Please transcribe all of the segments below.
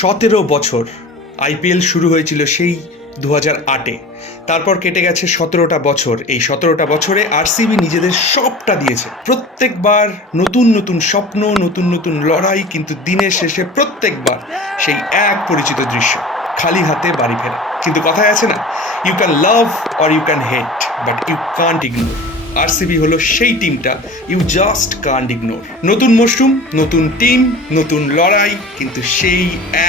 17 বছর আইপিএল শুরু হয়েছিল সেই 2008-এ। তারপর কেটে গেছে 17টা বছর। এই 17টা বছরে আরসিবি নিজেদের সবটা দিয়েছে। প্রত্যেকবার নতুন নতুন স্বপ্ন, নতুন নতুন লড়াই, কিন্তু দিনের শেষে প্রত্যেকবার সেই এক পরিচিত দৃশ্য, খালি হাতে বাড়ি ফেরা। কিন্তু কথায় আছে না, you can love or you can hate, but you can't ignore. RCB হলো সেই টিমটা ইউ জাস্ট কান্ট ইগনোর। নতুন মশরুম, নতুন টিম, নতুন লড়াই, কিন্তু সেই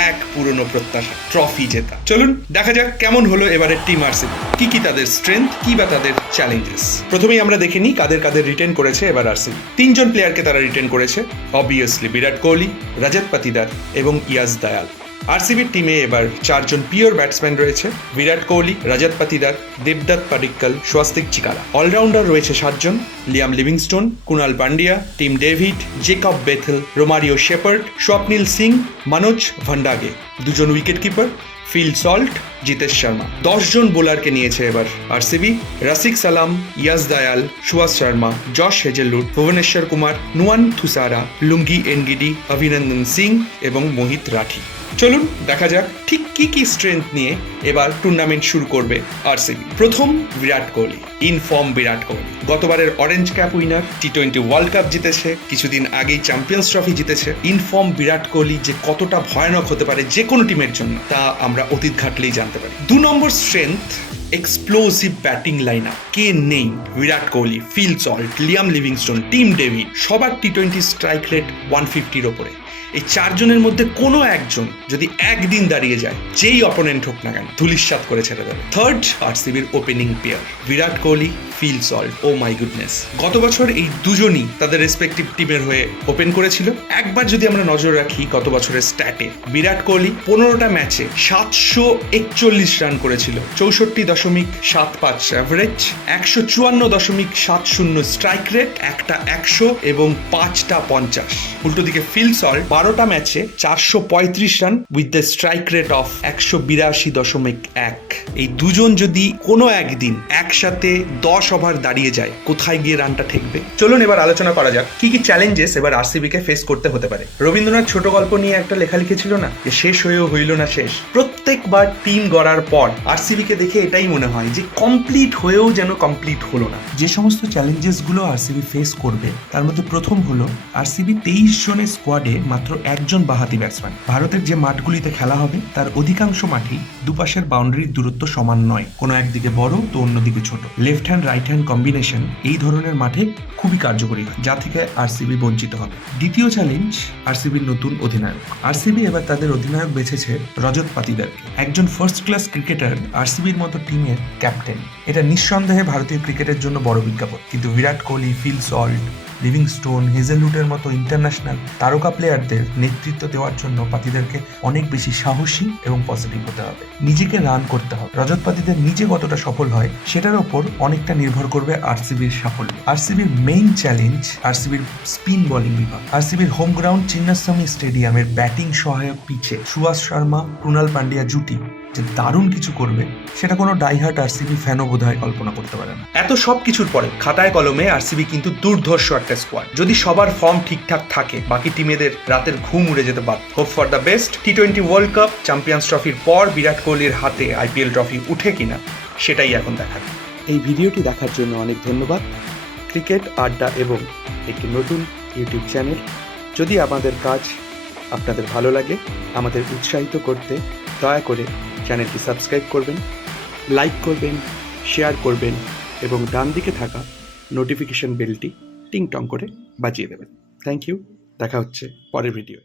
এক পুরনো প্রত্যাশা, ট্রফি জেতা। চলুন দেখা যাক কেমন হলো এবারের টিম আরসিবি, কি তাদের স্ট্রেংথ, কি বা তাদের চ্যালেঞ্জেস। প্রথমেই আমরা দেখে নিই কাদের কাদের রিটেন করেছে এবার আরসিবি। 3জন প্লেয়ারকে তারা রিটেন করেছে, অবভিয়াসলি বিরাট কোহলি, রজত পাতিদার এবং ইয়াজ দয়াল। আরসিবির টিমে এবার 4জন পিওর ব্যাটসম্যান রয়েছে, বিরাট কোহলি, রজত পাতিদার, দেবদত্ত পাডিক্কল, স্বস্তিক চিকারা। অলরাউন্ডার রয়েছে 7জন, Liam Livingstone, Krunal Pandya, Tim David, Jacob Bethell, Romario Shepherd, Swapnil Singh, Manoj Bhandage. 2জন wicket keeper, Phil Salt, Jitesh Sharma. 10জন বোলারকে নিয়েছে এবার RCB, Rasikh Salam, Yash Dayal, Subhash Sharma, Josh Hazlewood, Bhuvneshwar Kumar, Nuwan Thushara, Lungi Ngidi, Abhinandan Singh এবং মোহিত রাঠি। চলুন দেখা যাক ঠিক কি স্ট্রেংথ নিয়ে এবার টুর্নামেন্ট শুরু করবে আরসিবি। প্রথম, বিরাট কোহলি। ইনফর্ম বিরাট কোহলি গতবারের orange cap winner, T20 world cup জিতেছে, কিছুদিন আগেই চ্যাম্পিয়ন্স ট্রফি জিতেছে। ইনফর্ম বিরাট কোহলি যে কতটা ভয়ানক হতে পারে যে কোনো টিমের জন্য, তা আমরা অতীত ঘাটলেই জানতে পারি। 2 নম্বর strength, explosive batting line up. কে নেই? Virat Kohli, Phil Salt, Liam Livingstone, Tim David, সবার টি20 স্ট্রাইক রেট 150-র ওপরে। এই 4জনের মধ্যে কোনো একজন যদি একদিন দাঁড়িয়ে যায়, যেই অপোনেন্ট হোক না কেন, ধুলিস্যাৎ করে ছেড়ে দেবে। থার্ড, আরসিবির opening pair, Virat Kohli, Phil Salt. Oh my goodness, গত বছর এই দুজনই তাদের রেসপেক্টিভ টিমের হয়ে ওপেন করেছিল। একবার যদি আমরা নজর রাখি গত বছরের স্ট্যাটে, বিরাট কোহলি 15টা ম্যাচে 741 রান করেছিল, 64.75 অ্যাভারেজ, 154.70 স্ট্রাইক রেট, একটা 100 এবং 5টা 50। উল্টো দিকে ফিল সল্ট 12টা ম্যাচে 435 run with the strike rate of 182.1। এই দুজন যদি কোনো একদিন একসাথে 10 ওভার দাঁড়িয়ে যায়, কোথায় গিয়ে রানটা ঠেকবে? চলুন এবার আলোচনা করা যাক কি চ্যালেঞ্জেস এবার আরসিবি কে ফেস করতে হতে পারে। রবীন্দ্রনাথ ছোট গল্প নিয়ে একটা লেখা লিখেছিল না, যে শেষ হয়েও হইল না শেষ। প্রত্যেকবার টিম গড়ার পর আরসিবি কে দেখে এটাই মনে হয় যে কমপ্লিট হয়েও যেন কমপ্লিট হলো না। যে সমস্ত চ্যালেঞ্জেস গুলো আরসিবি ফেস করবে, তার মধ্যে প্রথম হলো আরসিবি 23 জনের স্কোয়াডে মাত্র 1জন বাঁহাতি ব্যাটসম্যান। ভারতের যে মাঠগুলিতে খেলা হবে তার অধিকাংশ মাঠেই দুপাশের বাউন্ডারির দূরত্ব সমান নয়, কোনো একদিকে বড় তো অন্যদিকে ছোট। Left hand right hand combination এই ধরনের মাঠে খুবই কার্যকরী হয়, যা থেকে আরসিবি বঞ্চিত হবে। দ্বিতীয় চ্যালেঞ্জ, আরসিবির নতুন অধিনায়ক। আরসিবি এবার তাদের অধিনায়ক বেছেছে রজত পাতিদারকে, একজন ফার্স্ট ক্লাস ক্রিকেটার, আরসিবির মতো টিমের ক্যাপ্টেন। এটা নিঃসন্দেহে ভারতীয় ক্রিকেটের জন্য বড় বিজ্ঞাপন। কিন্তু বিরাট কোহলি, ফিল সল্ট, লিভিংস্টোন, হেজেলউডের মতো ইন্টারন্যাশনাল তারকা প্লেয়ারদের নেতৃত্ব দেওয়ার জন্য পাতিদারকে অনেক বেশি সাহসী এবং পজিটিভ হতে হবে, নিজেকে রান করতে হবে। রজত পাতিদার নিজে কতটা সফল হয় সেটার ওপর অনেকটা নির্ভর করবে আরসিবির সাফল্য। আরসিবির মেইন চ্যালেঞ্জ আরসিবির স্পিন বোলিং বিভাগ। আরসিবির হোম গ্রাউন্ড চিন্নাস্বামী স্টেডিয়ামের ব্যাটিং সহায়ক পিচে সুভাষ শর্মা, কুনাল পান্ডিয়া জুটি যে দারুণ কিছু করবে, সেটা কোনো ডাইহার্ট আরসিবি ফ্যানও বোধহয় কল্পনা করতে পারে না। এত সব কিছুর পরে খাতায় কলমে আরসিবি কিন্তু দুর্ধর্ষ একটা স্কোয়াড। যদি সবার ফর্ম ঠিকঠাক থাকে, বাকি টিমেদের রাতের ঘুম উড়ে যেতে পারে। Hope for the best. T20 world cup, champions ট্রফির পর বিরাট কোহলির হাতে আইপিএল ট্রফি উঠে কিনা, সেটাই এখন দেখার। এই ভিডিওটি দেখার জন্য অনেক ধন্যবাদ। ক্রিকেট আড্ডা এবং একটি নতুন ইউটিউব চ্যানেল। যদি আমাদের কাজ আপনাদের ভালো লাগে, আমাদের উৎসাহিত করতে দয়া করে চ্যানেলটি সাবস্ক্রাইব করবেন, লাইক করবেন, শেয়ার করবেন এবং ডান দিকে থাকা নোটিফিকেশন বেলটি টিং টং করে বাজিয়ে দেবেন। থ্যাংক ইউ, দেখা হচ্ছে পরের ভিডিও।